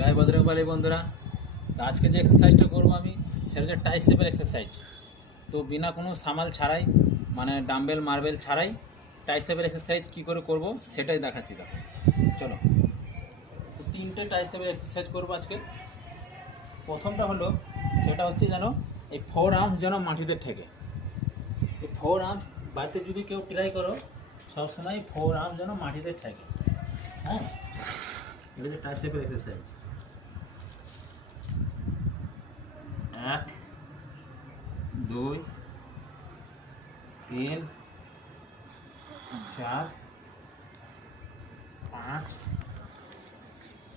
জয় বজরংবলী বন্ধুরা। তো আজকে যে এক্সারসাইজটা করবো আমি, সেটা হচ্ছে ট্রাইসেপের এক্সারসাইজ। তো বিনা কোনো সামাল ছাড়াই, মানে ডাম্বেল মার্বেল ছাড়াই ট্রাইসেপের এক্সারসাইজ কী করে করব সেটাই দেখাচ্ছি। দেখো, চলো। তো তিনটে ট্রাইসেপের এক্সারসাইজ করবো আজকে। প্রথমটা হলো, সেটা হচ্ছে যেন এই ফোর আর্মস যেন মাটিতে ঠেকে। এই ফোর আর্মস বাড়িতে যদি কেউ ট্রাই করো, সবসময় ফোর আর্মস যেন মাটিতে ঠেকে। হ্যাঁ, এটা হচ্ছে ট্রাইসেপের এক্সারসাইজ। 1 2 3 4 5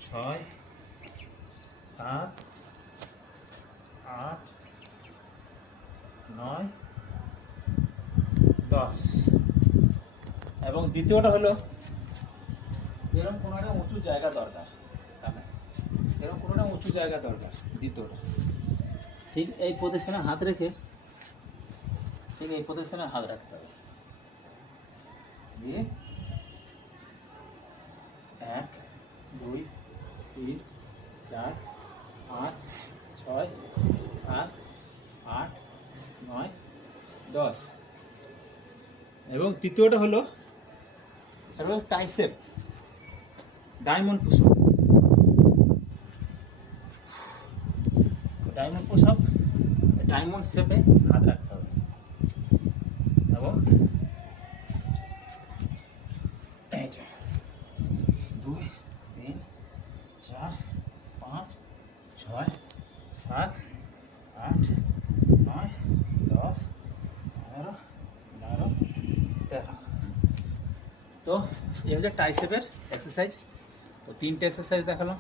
6 7 8 9 10। এবং দ্বিতীয়টা হলো, এরকম কোনো একটা উঁচু জায়গা দরকার, সামনে এরকম কোনো একটা উঁচু জায়গা দরকার। দ্বিতীয়টা ঠিক এই পজিশনে হাত রেখে, ঠিক এই পজিশনে হাত রাখতে হবে। দিয়ে 1 2 3 4 5 6 7 8 9 10। এবং তৃতীয়টা হলো tricep diamond push up. Diamond push up, diamond শেপে হাত রাখতে হবে। এবং 2 3 4 5 6 7 8 9 10 11 12 13। তো এই হচ্ছে ট্রাইসেপের এক্সারসাইজ। তো তিনটে এক্সারসাইজ দেখালাম।